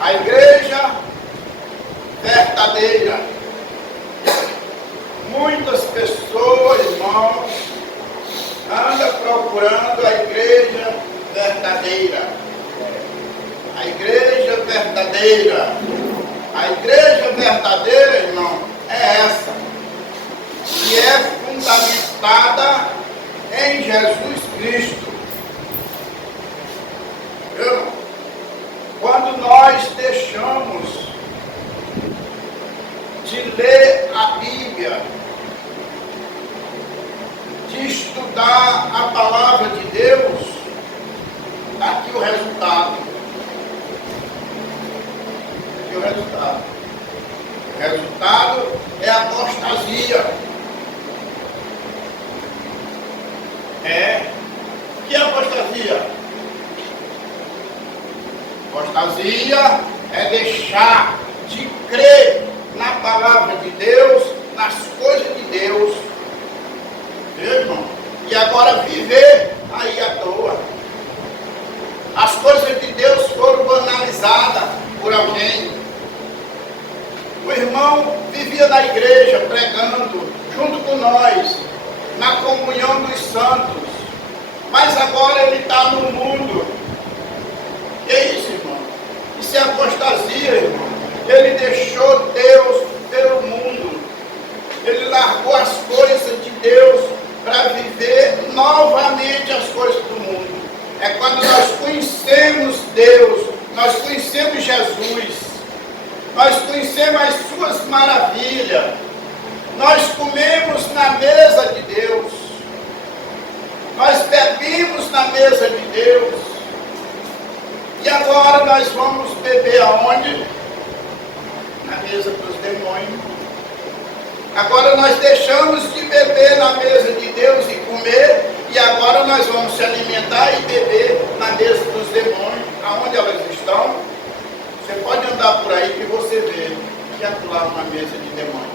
A igreja verdadeira. Muitas pessoas, irmãos, andam procurando a igreja verdadeira. A igreja verdadeira. A igreja verdadeira, irmão, é essa. Que é fundamentada em Jesus Cristo. Viu? Quando nós deixamos de ler a Bíblia, de estudar a palavra de Deus, está aqui o resultado. Aqui o resultado. O resultado é a apostasia. O que é apostasia? Apostasia é deixar de crer na palavra de Deus, nas coisas de Deus, viu, irmão? E agora viver aí à toa. As coisas de Deus foram banalizadas por alguém. O irmão vivia na igreja pregando junto com nós, na comunhão dos santos, mas agora ele está no mundo. Que é isso, irmão? Isso é apostasia, irmão. Ele deixou Deus pelo mundo. Ele largou as coisas de Deus para viver novamente as coisas do mundo. É quando nós conhecemos Deus, nós conhecemos Jesus, nós conhecemos as suas maravilhas, nós comemos na mesa de Deus, nós bebemos na mesa de Deus. E agora nós vamos beber aonde? Na mesa dos demônios. Agora nós deixamos de beber na mesa de Deus e comer, e agora nós vamos se alimentar e beber na mesa dos demônios. Aonde elas estão? Você pode andar por aí que você vê que atuar uma mesa de demônios.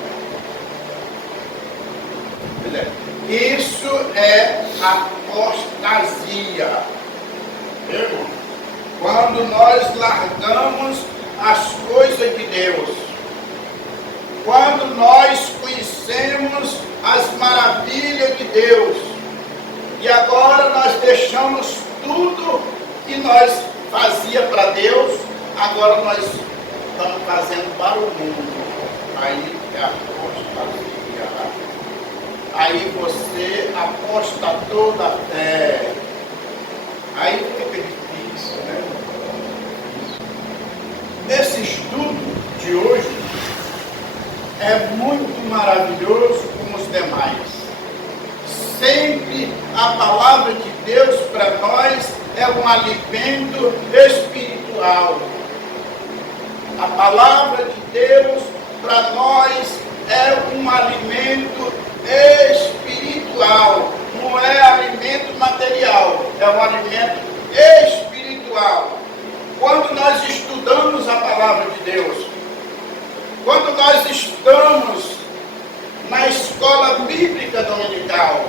Isso é apostasia. Irmão? Quando nós largamos as coisas de Deus, quando nós conhecemos as maravilhas de Deus, e agora nós deixamos tudo que nós fazia para Deus, agora nós estamos fazendo para o mundo. Aí é apostasia. Aí você aposta toda a fé. Aí fica difícil, né? Esse estudo de hoje é muito maravilhoso como os demais. Sempre a palavra de Deus para nós é um alimento espiritual. A palavra de Deus para nós é um alimento espiritual. Não é alimento material, é um alimento espiritual. Quando nós estudamos a palavra de Deus, quando nós estamos na escola bíblica dominical,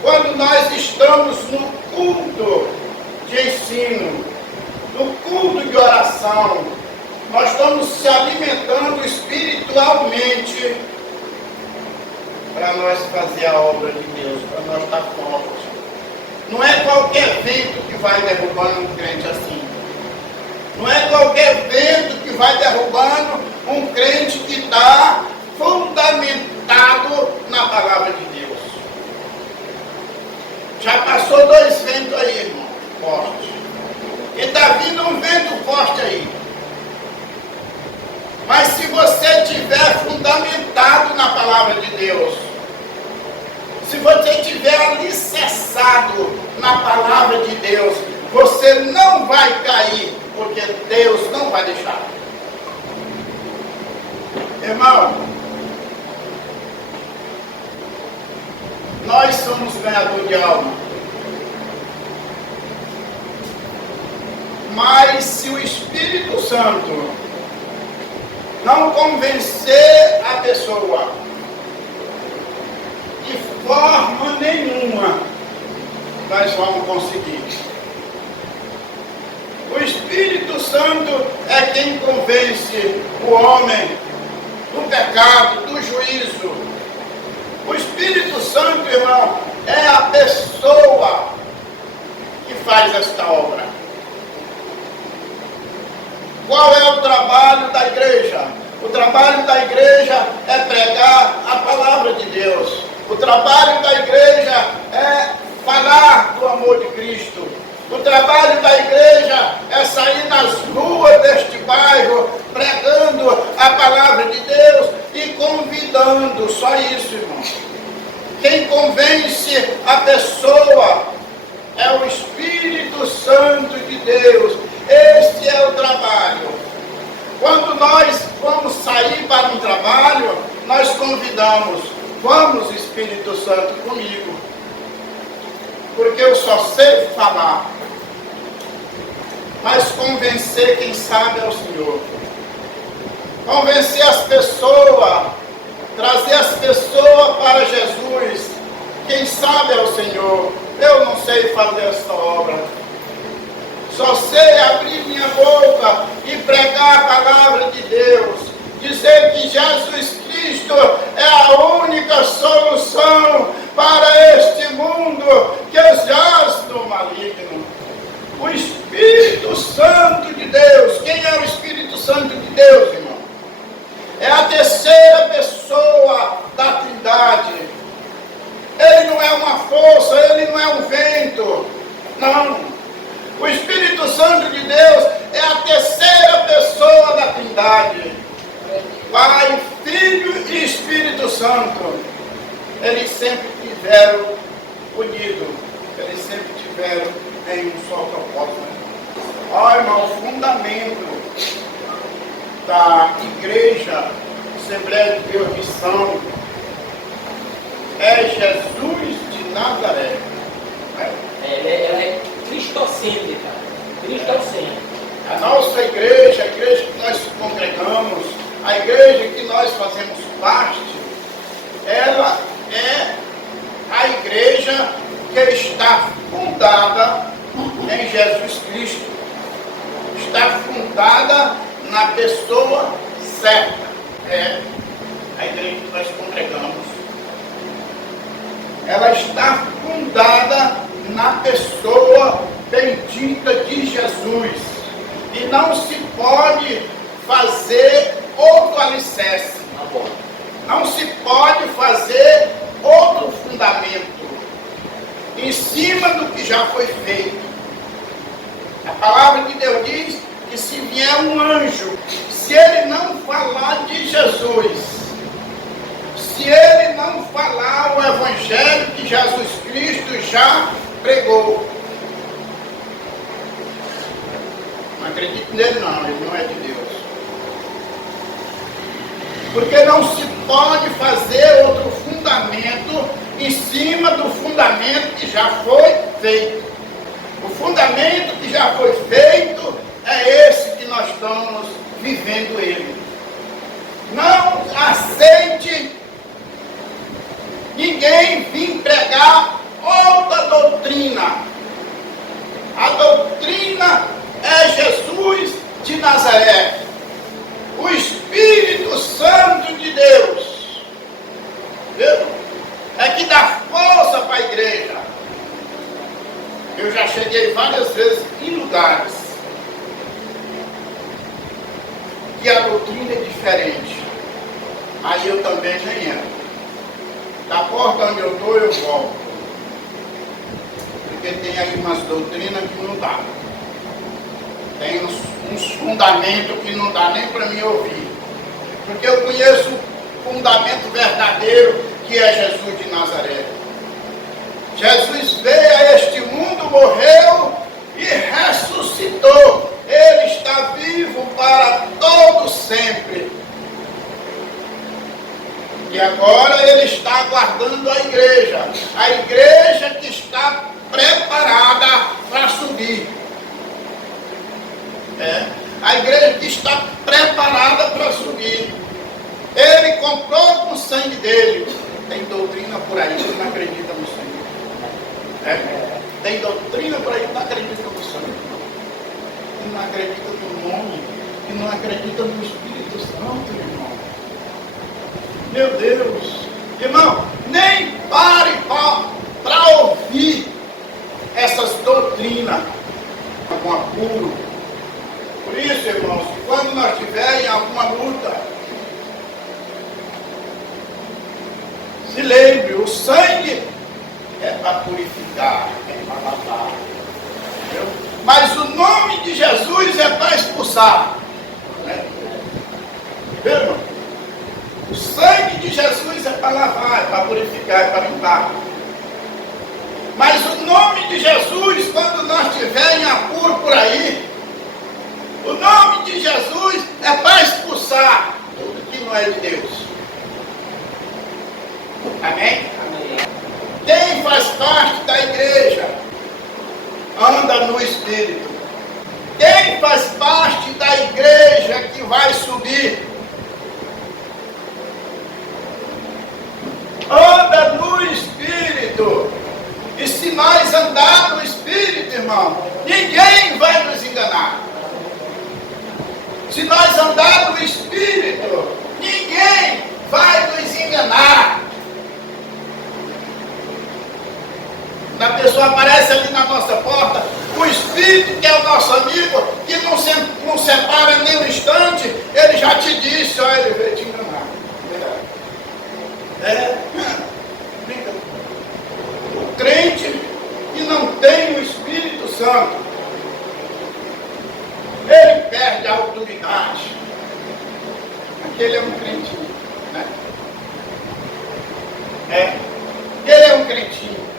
quando nós estamos no culto de ensino, no culto de oração, nós estamos se alimentando espiritualmente para nós fazer a obra de Deus, para nós estar fortes. Não é qualquer vento que vai derrubando um crente assim. Não é qualquer vento que vai derrubando um crente que está fundamentado na palavra de Deus. Já passou 2 ventos aí, irmão, forte. E está vindo um vento forte aí. Mas se você estiver fundamentado na palavra de Deus, se você estiver alicerçado na palavra de Deus, você não vai cair, porque Deus não vai deixar. Irmão, nós somos ganhadores de alma. Mas se o Espírito Santo não convencer a pessoa de forma nenhuma, nós vamos conseguir. O Espírito Santo é quem convence o homem do pecado, do juízo. O Espírito Santo, irmão, é a pessoa que faz esta obra. Qual é o trabalho da igreja? O trabalho da igreja é pregar a palavra de Deus. O trabalho da igreja é falar do amor de Cristo. O trabalho da igreja é sair nas ruas deste bairro, pregando a palavra de Deus e convidando. Só isso, irmão. Quem convence a pessoa é o Espírito Santo de Deus. Este é o trabalho. Quando nós vamos sair para um trabalho, nós convidamos. Vamos, Espírito Santo, comigo. Porque eu só sei falar. Mas convencer quem sabe é o Senhor. Convencer as pessoas, trazer as pessoas para Jesus. Quem sabe é o Senhor. Eu não sei fazer essa obra. Só sei abrir minha boca e pregar a palavra de Deus. Dizer que Jesus Cristo é a única solução para este mundo que jaz no maligno. O Espírito Santo de Deus. Quem é o Espírito Santo de Deus, irmão? É a terceira pessoa da Trindade. Ele não é uma força, ele não é um vento. Não. O Espírito Santo de Deus é a terceira pessoa da Trindade. Pai, Filho e Espírito Santo. Eles sempre tiveram unidos. Eles sempre tiveram em um só propósito. Olha, irmão, o fundamento da igreja Assembleia de Deus Missão é Jesus de Nazaré. Ela é cristocêntrica. Cristocêntrica. A nossa igreja, a igreja que nós congregamos, a igreja que nós fazemos parte, ela é a igreja que está fundada em Jesus Cristo. Está fundada na pessoa certa. É a igreja que nós congregamos. Ela está fundada na pessoa bendita de Jesus. E não se pode fazer outro alicerce. Não se pode fazer outro fundamento em cima do que já foi feito. A palavra de Deus diz que se vier um anjo, se ele não falar de Jesus, se ele não falar o evangelho que Jesus Cristo já pregou, não acredito nele não, ele não é de Deus. Porque não se pode fazer outro fundamento em cima do fundamento que já foi feito. O fundamento que já foi feito é esse que nós estamos vivendo ele. Não aceite ninguém vir pregar outra doutrina. A doutrina é Jesus de Nazaré. O Espírito Santo de Deus. Viu? É que dá força para a igreja. Eu já cheguei várias vezes em lugares que a doutrina é diferente. Aí eu também nem entro. Da porta onde eu estou, eu volto. Porque tem aí umas doutrinas que não dá. Tem uns fundamentos que não dá nem para mim ouvir. Porque eu conheço o fundamento verdadeiro que é Jesus de Nazaré. Jesus veio a este mundo, morreu e ressuscitou. Ele está vivo para todo sempre. E agora ele está aguardando a igreja que está preparada para subir. A igreja que está preparada para subir. Ele comprou com o sangue dele. Tem doutrina por aí que não acredita no sangue. Tem doutrina por aí que não acredita no sangue. Não acredita no não acredita no Espírito Santo, irmão. Meu Deus. Irmão, nem pare para ouvir essas doutrinas com apuro. Por isso, irmãos, quando nós tivermos alguma luta, se lembre, o sangue é para purificar, é para lavar. Entendeu? Mas o nome de Jesus é para expulsar. Né? Irmão? O sangue de Jesus é para lavar, é para purificar, é para limpar. Mas o nome de Jesus, quando nós tivermos em apuro por aí, o nome de Jesus é para expulsar tudo que não é de Deus. Amém? Amém. Quem faz parte da igreja anda no Espírito. Quem faz parte da igreja que vai subir anda no Espírito. E se nós andar no Espírito, irmão, ninguém vai nos enganar. Se nós andar no Espírito, ninguém vai nos enganar. Quando a pessoa aparece ali na nossa porta, o Espírito, que é o nosso amigo, que não separa nem um instante, ele já te disse, olha, ele veio te enganar. Brinca. O crente que não tem o Espírito Santo, ele perde a autoridade. Aquele é um crentinho, né? Ele é um crentinho.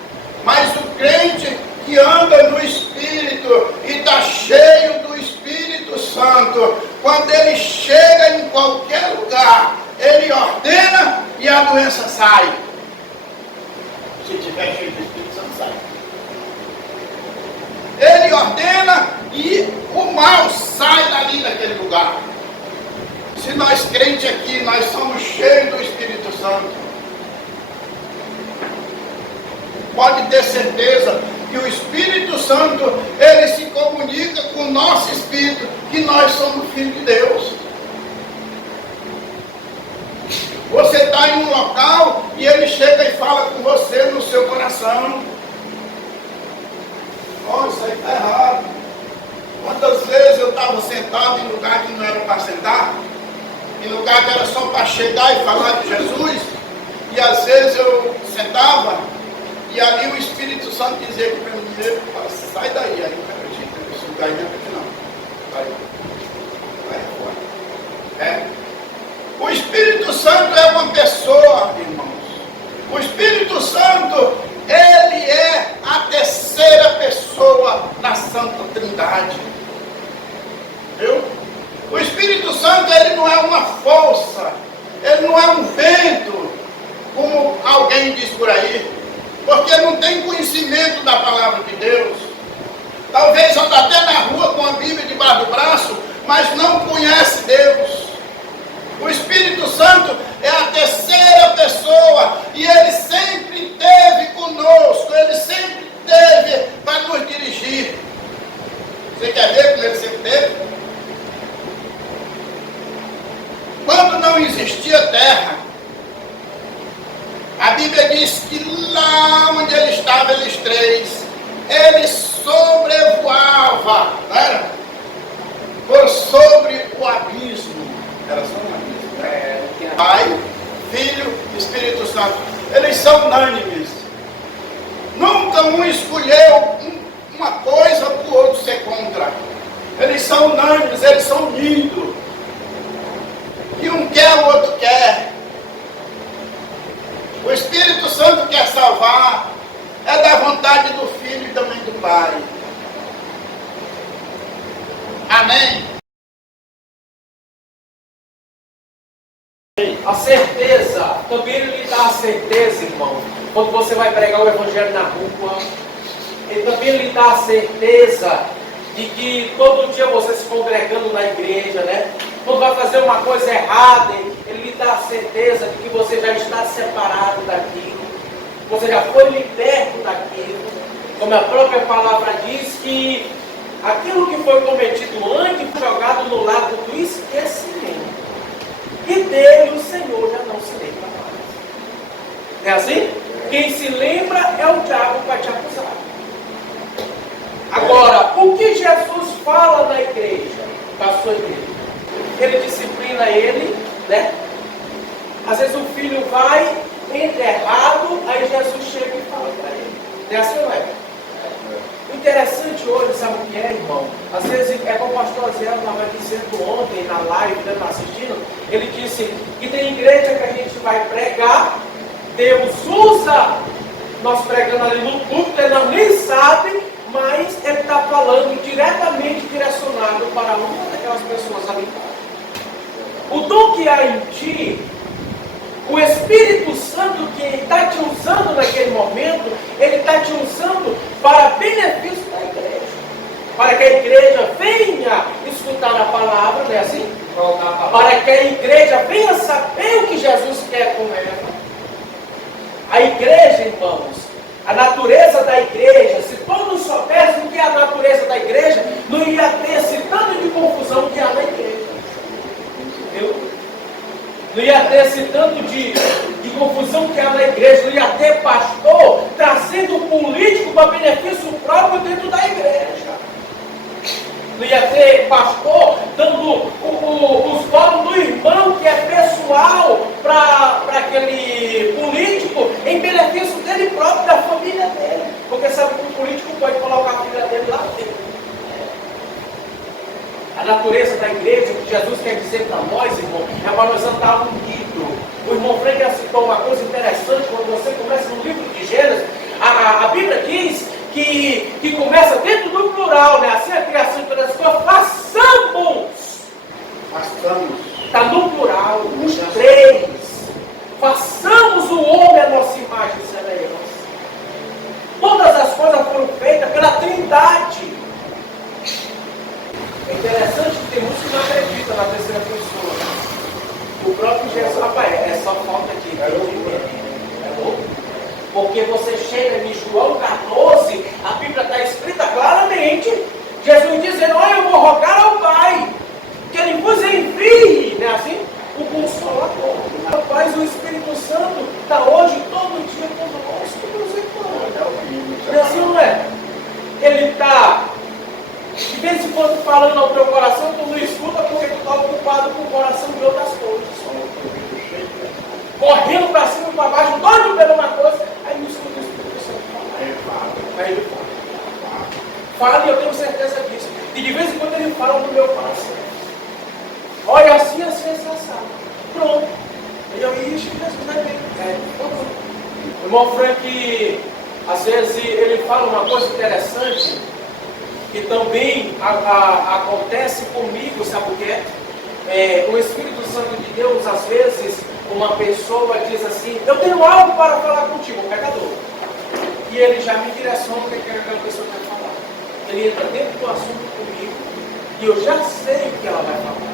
Mas o crente que anda no Espírito e está cheio do Espírito Santo, quando ele chega em qualquer lugar, ele ordena e a doença sai. Se tiver cheio do Espírito Santo, sai. Ele ordena e o mal sai dali daquele lugar. Se nós crentes aqui, nós somos cheios do Espírito Santo, pode ter certeza que o Espírito Santo, ele se comunica com o nosso espírito, que nós somos filhos de Deus. Você está em um local e ele chega e fala com você no seu coração. Oh, isso aí está errado. Quantas vezes eu estava sentado em lugar que não era para sentar, em lugar que era só para chegar e falar de Jesus, e às vezes eu sentava, e ali o Espírito Santo dizia que para mim, sai daí, aí não acredito, esse lugar aí não acredito não. Vai fora. O Espírito Santo é uma pessoa, irmãos. O Espírito Santo, ele é a terceira pessoa na Santa Trindade. Viu? O Espírito Santo, ele não é uma força, ele não é um vento, como alguém diz por aí, porque não tem conhecimento da palavra de Deus. Talvez anda até na rua com a Bíblia debaixo do braço, mas não conhece Deus. O Espírito Santo é a terceira pessoa e ele sempre esteve conosco, ele sempre esteve para nos dirigir. Você quer ver como ele sempre esteve? Quando não existia terra, a Bíblia diz que lá onde ele estava, eles três, ele sobrevoava, não era? Por sobre o abismo. Era só um abismo. Pai, Filho, Espírito Santo. Eles são unânimes. Nunca um escolheu uma coisa para o outro ser contra. Eles são unânimes, eles são unidos. E um quer, o outro quer. O Espírito Santo quer salvar. É da vontade do Filho e também do Pai. Amém? A certeza, também ele lhe dá a certeza, irmão, quando você vai pregar o Evangelho na rua, ele também lhe dá a certeza de que todo dia você se congregando na igreja, né? Quando vai fazer uma coisa errada, ele lhe dá a certeza de que você já está separado daquilo, você já foi liberto daquilo, como a própria palavra diz que aquilo que foi cometido antes foi jogado no lago do esquecimento. E dele o Senhor já não se lembra mais. É assim? Quem se lembra é o diabo para te acusar. Agora, o que Jesus fala na igreja, para a sua igreja? Ele disciplina ele, né? Às vezes o filho vai, entra errado, aí Jesus chega e fala para ele. É assim ou não é? O interessante hoje, sabe o que é, irmão? Às vezes, é como o pastor Zé estava dizendo ontem na live, né, assistindo, ele disse que tem igreja que a gente vai pregar, Deus usa nós pregando ali no púlpito, ele nem sabe, mas ele está falando diretamente direcionado para uma daquelas pessoas ali. O dom que há em ti, o Espírito Santo que está te usando naquele momento, ele está te usando para benefício da igreja. Para que a igreja venha escutar a palavra, não é assim? Para que a igreja venha saber o que Jesus quer com ela. A igreja, irmãos, a natureza da igreja, se todos soubessem o que é a natureza da igreja, não ia ter esse tanto de confusão que há na igreja. Entendeu? Não ia ter esse tanto de confusão que há na igreja, não ia ter pastor trazendo político para benefício próprio dentro da igreja. Não ia ter pastor dando os votos do irmão que é pessoal para aquele político em benefício dele próprio, da família dele. Porque sabe que o político pode colocar a filha dele lá dentro. A natureza da igreja, o que Jesus quer dizer para nós, irmão, é para nós andar unidos. O irmão Frank citou uma coisa interessante, quando você começa no livro de Gênesis, a Bíblia diz que começa dentro do plural, né? Assim a criação de todas as coisas, façamos. Está no plural, os três. Façamos o homem a nossa imagem e semelhança. Todas as coisas foram feitas pela Trindade. É interessante que tem muitos que não acreditam na terceira pessoa. O próprio Jesus, rapaz, é só falta de é louco. Porque você chega em João 14, a Bíblia está escrita claramente, Jesus dizendo, olha, eu vou rogar ao Pai, que Ele vos envie, não é assim? O Consolador. Rapaz, o Espírito Santo está hoje, todo dia, conosco, meus irmãos. Não é assim, não é? Ele está de vez em quando falando ao teu coração, tu não escuta porque tu está ocupado com o coração de outras coisas. Correndo para cima e para baixo, doido pela uma coisa, aí não escuta o Espírito Santo falar. Aí ele fala. Fala e eu tenho certeza disso. E de vez em quando ele fala no meu coração. Olha assim, assim, assim. Pronto. E eu, ixi, Jesus vai ver. O irmão Frank, às vezes, ele fala uma coisa interessante, que também acontece comigo, sabe o que é? O Espírito Santo de Deus, às vezes, uma pessoa diz assim, eu tenho algo para falar contigo, o pecador. E ele já me direciona o que aquela pessoa quer falar. Ele entra dentro do assunto comigo, e eu já sei o que ela vai falar.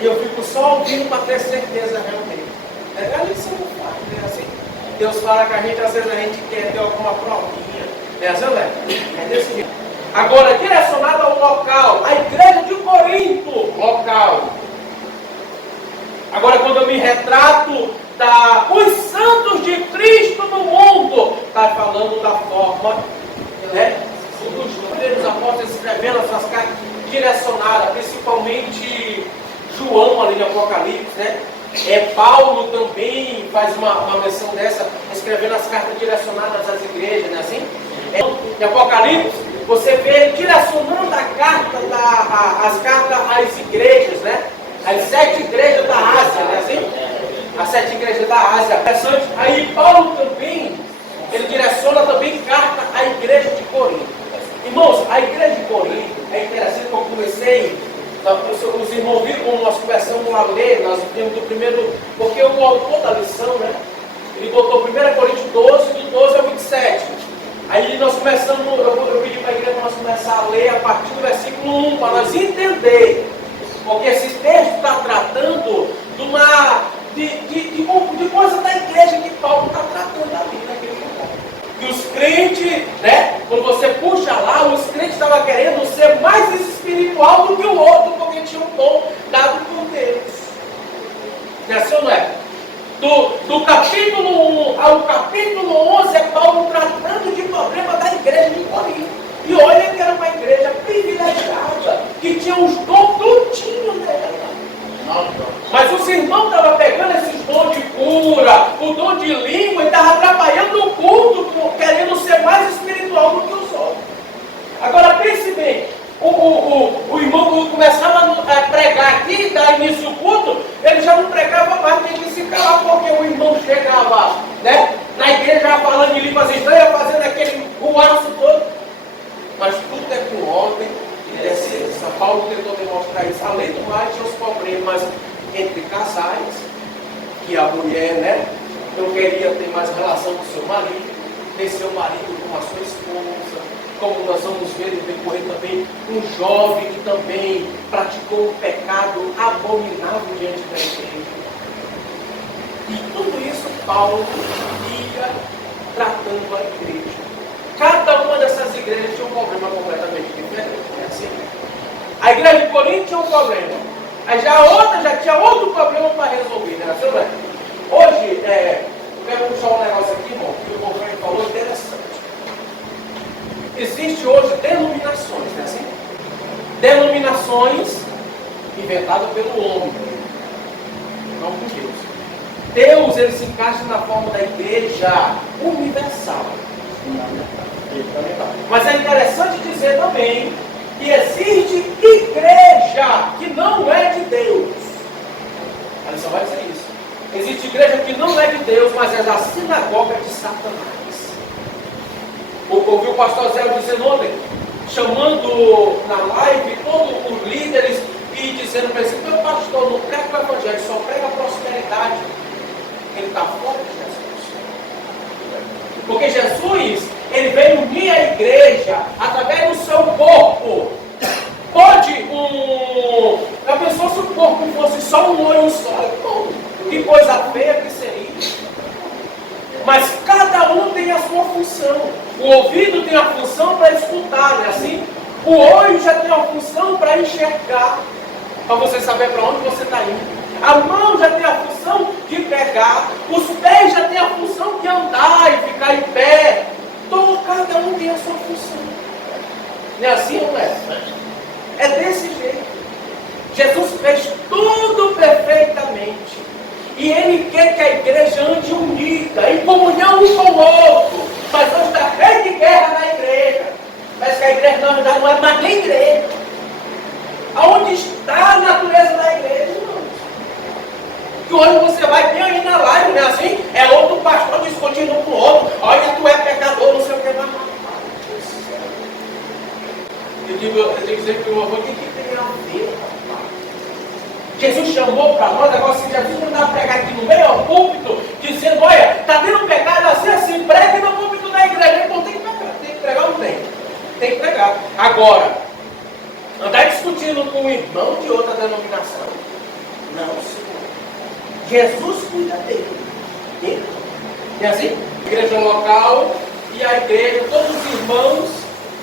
E eu fico só ouvindo para ter certeza realmente. É a lição do fato, né? Assim, Deus fala que a gente, às vezes, a gente quer ter alguma provinha. É assim, não é? É desse jeito. Agora, direcionado ao local, a igreja de Corinto, local. Agora, quando eu me retrato os santos de Cristo no mundo, está falando da forma, né? Os primeiros apóstolos escrevendo as suas cartas direcionadas, principalmente João ali no Apocalipse, né? Paulo também faz uma menção dessa, escrevendo as cartas direcionadas às igrejas, né? Assim? Em Apocalipse, você vê direcionando as cartas às igrejas, né? As 7 igrejas da Ásia, né? Assim? As 7 igrejas da Ásia. Aí Paulo também, ele direciona também carta à igreja de Corinto. Irmãos, a igreja de Corinto, é interessante que eu comecei, os irmãos viram como nós começamos a ler, nós vimos do primeiro, porque o autor da lição, né? Ele botou 1 Coríntios 12, do 12 ao 27. Aí nós começamos, eu pedi para a igreja para nós começar a ler a partir do versículo 1, para nós entender. Porque esse texto está tratando de coisa da igreja que Paulo está tratando ali naquele lugar. que os crentes, né, quando você puxa lá, os crentes estavam querendo ser mais espiritual do que o outro, porque tinha um dom dado por Deus. Não é assim ou não é? Do capítulo 1 ao capítulo 11 é Paulo tratando de problema da igreja de Corinto. E olha que era uma igreja privilegiada, que tinha os dons tudinho dela. Mas os irmãos estavam pegando esses dons de cura, o dom de língua, e estavam atrapalhando o culto, querendo ser mais espiritual do que os outros. Agora pense bem, o irmão começava a pregar aqui, dar início ao culto, ele já não pregava mais, tinha que se calar, porque o irmão chegava, né, na igreja falando em línguas estranhas, fazendo aquele ruaço todo. Mas tudo é com ordem e decência. Paulo tentou demonstrar isso. Além do mais, tinha os problemas entre casais, que a mulher, né, não queria ter mais relação com seu marido, ter seu marido com a sua esposa, como nós vamos ver no decorrer também, um jovem que também praticou um pecado abominável diante da igreja. E tudo isso Paulo ia tratando a igreja. Cada uma dessas igrejas tinha um problema completamente diferente. É assim. A igreja de Corinto tinha um problema. Aí já a outra já tinha outro problema para resolver. Né? Hoje, eu quero puxar um negócio aqui, irmão, que o Wolfgang falou interessante. Existe hoje denominações, né? Assim? Denominações inventadas pelo homem, não por Deus. Deus, ele se encaixa na forma da igreja universal. Mas é interessante dizer também que existe igreja que não é de Deus. A lição vai dizer isso. Existe igreja que não é de Deus, mas é da sinagoga de Satanás. Ouviu o pastor Zé dizendo ontem, chamando na live todos os líderes e dizendo para eles: meu pastor, não prega o evangelho, só prega a prosperidade. Ele está fora de Jesus. Porque Jesus, ele veio unir a igreja através do seu corpo. A pessoa, se o corpo fosse só um olho só, então, que coisa feia que seria. Mas cada um tem a sua função. O ouvido tem a função para escutar, não é assim? O olho já tem a função para enxergar, para você saber para onde você está indo. A mão já tem a função de pegar, os pés já tem a função de andar e ficar em pé. Então, cada um tem a sua função. Não é assim, não é? É desse jeito. Jesus fez tudo perfeitamente. E Ele quer que a igreja ande unida, em comunhão um com o outro. Mas hoje está cheio de guerra na igreja. Mas que a igreja já não é mais nem igreja. Aonde está a natureza da igreja, irmão? Que hoje você vai bem aí na live, não é assim? É outro pastor discutindo com o outro. Olha, tu é pecador, não sei o que mais. Eu digo sempre para o irmão, o que tem a ver? Jesus chamou para nós, agora se Jesus não dá a pregar aqui no meio ao púlpito, dizendo: olha, está tendo pecado assim, pregue no púlpito da igreja. Então tem que pregar ou não tem? Tem que pregar. Agora, andar discutindo com um irmão de outra denominação, não, senhor. Jesus cuida dele. É assim? Igreja local e a igreja, todos os irmãos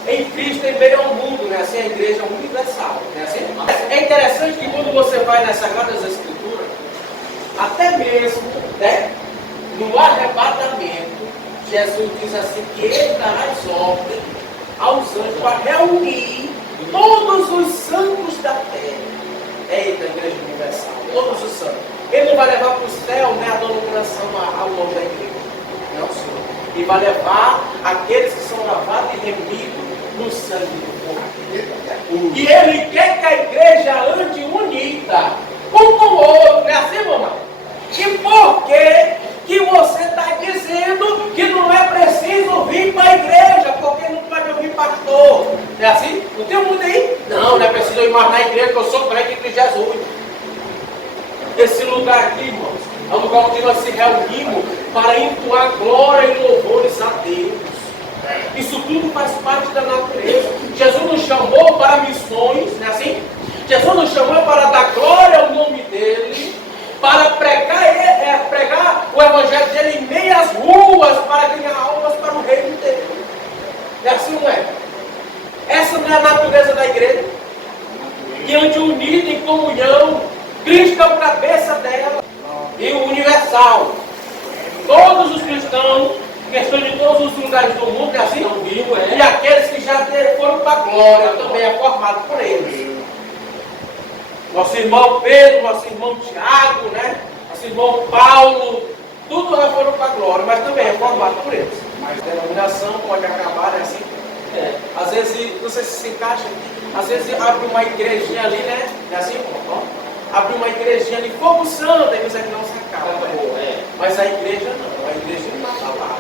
em Cristo em meio ao mundo, né? Assim, a igreja universal, né? Assim? É interessante que quando você vai nas Sagradas Escrituras, até mesmo, né, no arrebatamento, Jesus diz assim que Ele dará as ordens aos anjos para reunir todos os santos da terra. Eita, a igreja universal, todos os santos. Ele não vai levar para o céu, né, a denominação ao nome da igreja. Não, Senhor. Ele vai levar aqueles que são lavados e remidos no sangue do corpo. E Ele quer que a igreja ande unida, um com o outro. Não é assim, mamãe? E por que você está dizendo que não é preciso vir para a igreja? Porque não pode ouvir pastor. Não é assim? Não tem muito aí? Não é preciso ir mais na igreja, que eu sou crente de Jesus. Esse lugar aqui, irmãos, é um lugar onde nós se reunimos para entoar glória e louvores a Deus. Isso tudo faz parte da natureza. Jesus nos chamou para missões, não é assim? Jesus nos chamou para dar glória ao nome dEle, para pregar o evangelho dEle em meias ruas, para ganhar almas para o reino da igreja. Diante unida em comunhão, Cristo é o cabeça dela. E o universal. Todos os cristãos, questão de todos os lugares do mundo, é assim, não viu? E aqueles que já foram para a glória, também é formado por eles. Nosso irmão Pedro, nosso irmão Tiago, né? Nosso irmão Paulo, tudo já foram para a glória, mas também é formado por eles. Mas a denominação pode acabar, né? Assim, às vezes, não sei se encaixa, às vezes abre uma igrejinha ali, né? É assim, abre uma igrejinha ali, fogo santo, aí você não se acaba. Mas a igreja não, a igreja não está lá.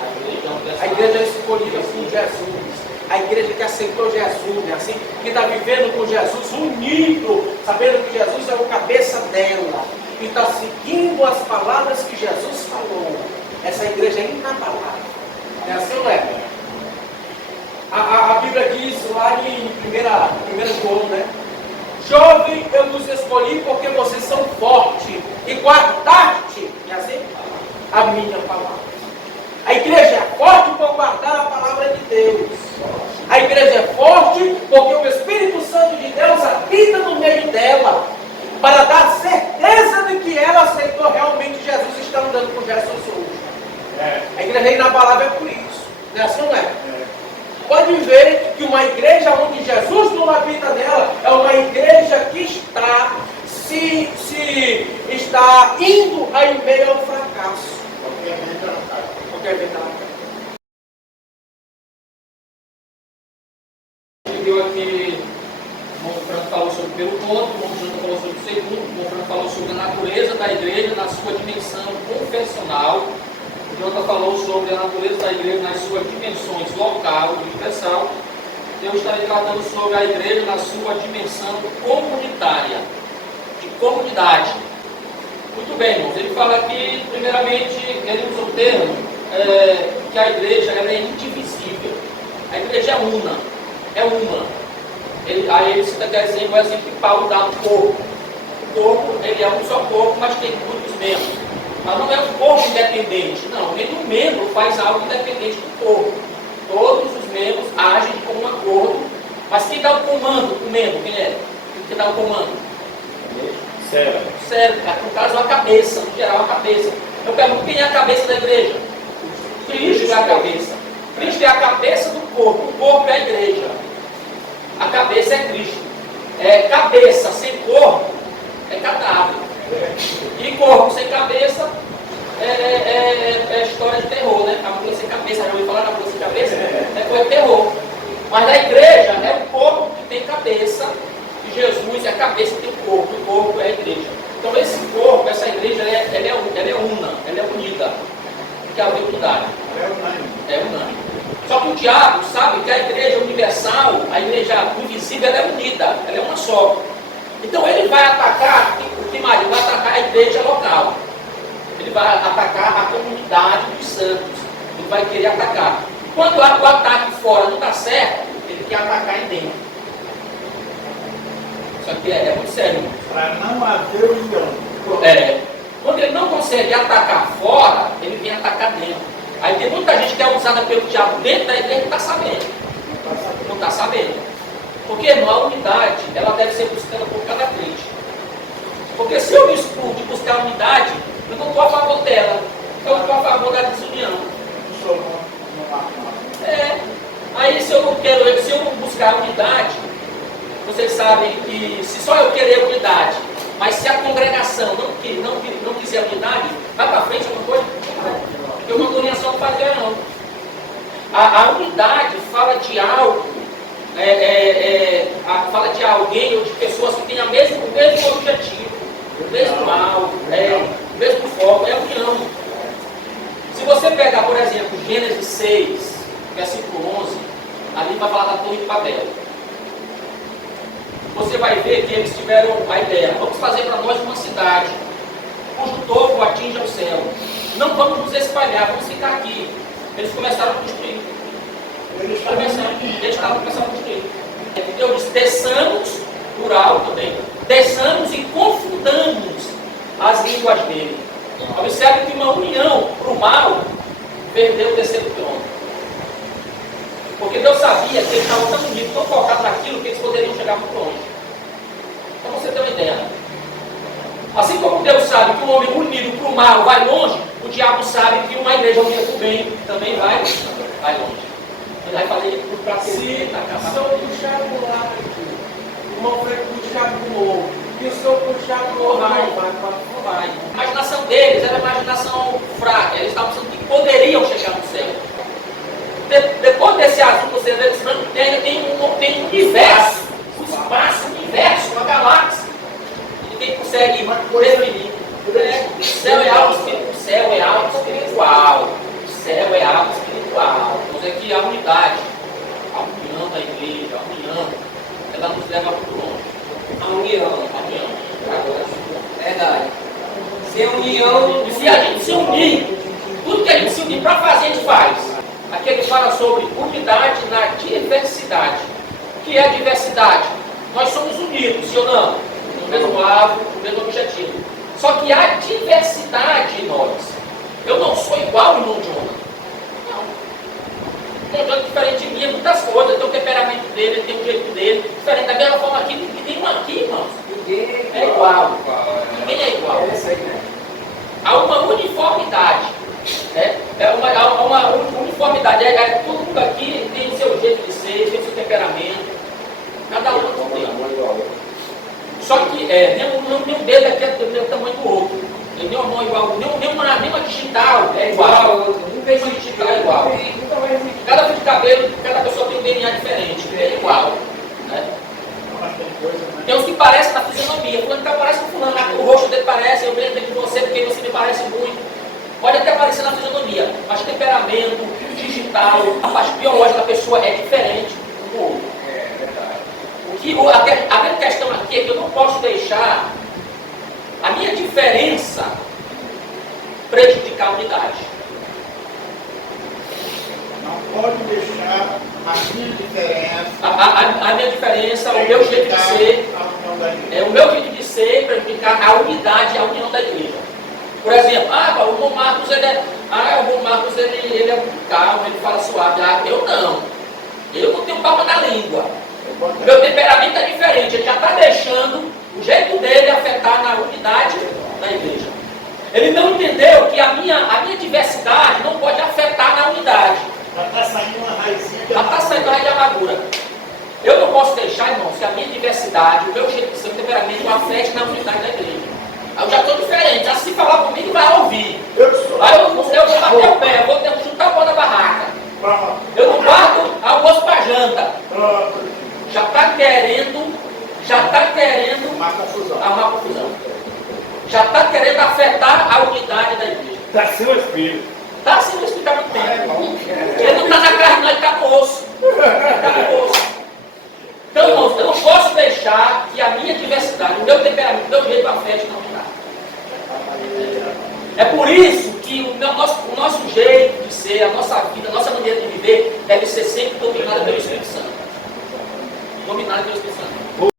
A igreja é escolhida por Jesus. A igreja que aceitou Jesus, né? Assim, que está vivendo com Jesus, unido, sabendo que Jesus é o cabeça dela, e está seguindo as palavras que Jesus falou. Essa igreja é inabalável. É assim, não é? A Bíblia diz lá em 1 João, né? Jovem, eu vos escolhi porque vocês são fortes e guardaste, é assim? A minha palavra. A igreja é forte por guardar a palavra de Deus. A igreja é forte porque o Espírito Santo de Deus habita no meio dela, para dar certeza de que ela aceitou realmente Jesus e está andando com Jesus hoje. A igreja é inabalável por isso. Não é assim, não é? Pode ver que uma igreja onde Jesus não habita nela é uma igreja que está indo em meio ao fracasso. Qualquer evento ela A gente viu aqui, o irmão Franco falou sobre o primeiro ponto, o irmão Janta falou sobre o segundo, o irmão Franco falou sobre a natureza da igreja na sua dimensão confessional. O Janta falou sobre a natureza da igreja nas suas dimensões local, universal. Eu estarei tratando sobre a igreja na sua dimensão comunitária, de comunidade. Muito bem, irmãos. Ele fala aqui, primeiramente, ele usa o termo que a igreja ela é indivisível. A igreja é una. É uma. Aí ele cita o exemplo que Paulo dá do corpo. O corpo, ele é um só corpo, mas tem muitos membros. Mas não é um corpo independente, não. Nenhum membro faz algo independente do corpo. Todos os membros agem de comum acordo. Mas quem dá o comando do membro? Quem é? Quem dá o comando? Cérebro. No caso, a cabeça. No geral, a cabeça. Eu pergunto, quem é a cabeça da igreja? Cristo é a cabeça. Cristo é a cabeça do corpo. O corpo é a igreja. A cabeça é Cristo. Cabeça sem corpo é cadáver. E corpo sem cabeça é história de terror, né? A mulher sem cabeça, já ouviu falar na mulher sem cabeça? É coisa de terror. Mas na igreja é o corpo que tem cabeça, e Jesus é a cabeça que tem o corpo é a igreja. Então esse corpo, essa igreja, ela é una, ela é unida. Que é a unidade. É unânime. Só que o diabo sabe que a igreja universal, a igreja invisível, ela é unida, ela é uma só. Então ele vai atacar, o marido vai atacar a igreja local. Ele vai atacar a comunidade dos santos. Ele vai querer atacar. Quando o ataque fora não está certo, ele quer atacar em dentro. Isso aqui é muito sério. Para não haver união. Quando ele não consegue atacar fora, ele vem atacar dentro. Aí tem muita gente que é usada pelo diabo dentro da igreja e não está sabendo. Não está sabendo. Porque, irmão, a unidade, ela deve ser buscada por cada crente. Porque se eu me excluo de buscar a unidade, eu não estou a favor dela. Eu estou a favor da desunião. Aí se eu não buscar a unidade, vocês sabem que se só eu querer unidade, mas se a congregação não quiser unidade, vai para frente alguma coisa? Porque uma congregação não faz ganhar, não. A unidade fala de algo, fala de alguém ou de pessoas que têm o mesmo objetivo, o mesmo alvo, o mesmo foco, é a união. Se você pegar, por exemplo, Gênesis 6, versículo 11, ali vai falar da Torre de Babel. Você vai ver que eles tiveram a ideia, vamos fazer para nós uma cidade, cujo topo atinja o céu. Não vamos nos espalhar, vamos ficar aqui. Eles começaram a construir. Eles estavam começando a construir. Eu disse, desçamos, plural também, desçamos e confundamos as línguas dele. Observe que uma união para o mal perdeu o terceiro trono. Porque Deus sabia que eles estavam tão unidos, tão focados naquilo, que eles poderiam chegar muito longe. Para você ter uma ideia. Assim como Deus sabe que um homem unido para o mal vai longe, o diabo sabe que uma igreja unida para o bem também vai longe. Ele vai fazer tudo para Se eu puxar do lado aqui, o irmão Frank puxar do outro, e o senhor puxar do outro, não vai. A imaginação deles era uma imaginação fraca. Eles estavam pensando que poderiam chegar no céu. Depois desse azul, você vê que tem um universo, um espaço, um universo, uma galáxia. Ninguém consegue definir. O céu é algo espiritual. O céu é algo espiritual. O céu é algo espiritual. Vamos dizer que a unidade, a união da igreja, a união, ela nos leva muito longe. A união. Verdade. Sem união. E se a gente se unir, tudo que a gente se unir para fazer, a gente faz. Aqui ele fala sobre unidade na diversidade. O que é diversidade? Nós somos unidos, sim ou não? No mesmo alvo, no mesmo objetivo. Só que há diversidade em nós. Eu não sou igual ao irmão Jonathan. Não. O irmão Jonathan é diferente de mim em muitas coisas. Ele tem o temperamento dele, ele tem o jeito dele. Diferente da mesma forma aqui, nenhum aqui, irmãos. Ninguém É igual. Ninguém é igual. Há uma uniformidade. Há uma uniformidade. Todo mundo aqui tem o seu jeito de ser, tem o seu temperamento. Cada um tem. Só que nenhum dedo aqui é do tamanho do outro. Nenhuma mão é igual. Nenhuma digital é igual. Nenhuma digital é igual. Cada fio de cabelo, cada pessoa tem um DNA diferente. É igual. Né? Tem uns que parecem na fisionomia. Fulano que parece com fulano. O rosto dele parece, eu lembro de você porque você me parece muito. Pode até parecer na fisionomia, mas temperamento, digital, a parte biológica da pessoa é diferente do outro. É verdade. A grande questão aqui é que eu não posso deixar a minha diferença prejudicar a unidade. Não pode deixar a minha diferença. A minha diferença, o meu jeito de ser, o meu jeito de ser prejudicar a unidade, a união da igreja. Por exemplo, o irmão Marcos ele é muito calmo, ele fala suave. Eu não tenho palma na língua. Meu temperamento é diferente, ele já está deixando o jeito dele afetar na unidade da igreja. Ele não entendeu que a minha diversidade não pode afetar na unidade. Já está saindo uma raizinha Já está saindo raiz de amargura. Eu não posso deixar, irmãos, que a minha diversidade, o meu jeito de ser, o temperamento afete na unidade da igreja. Aí eu já estou diferente, já se falar comigo vai ouvir. Aí eu vou bater o pé, eu vou chutar a bola da barraca. Eu não guardo almoço para janta. Já está querendo uma confusão. arrumar confusão. Já está querendo afetar a unidade da igreja. Está sem o espírito. Está assim no espírito há muito tempo. Ele não está na carne, não, ele está no osso. Então, irmãos, eu não posso deixar que a minha diversidade, o meu temperamento, o meu jeito afete na unidade. É por isso que o nosso jeito de ser, a nossa vida, a nossa maneira de viver deve ser sempre dominada pelo Espírito Santo. Dominada pelo Espírito Santo.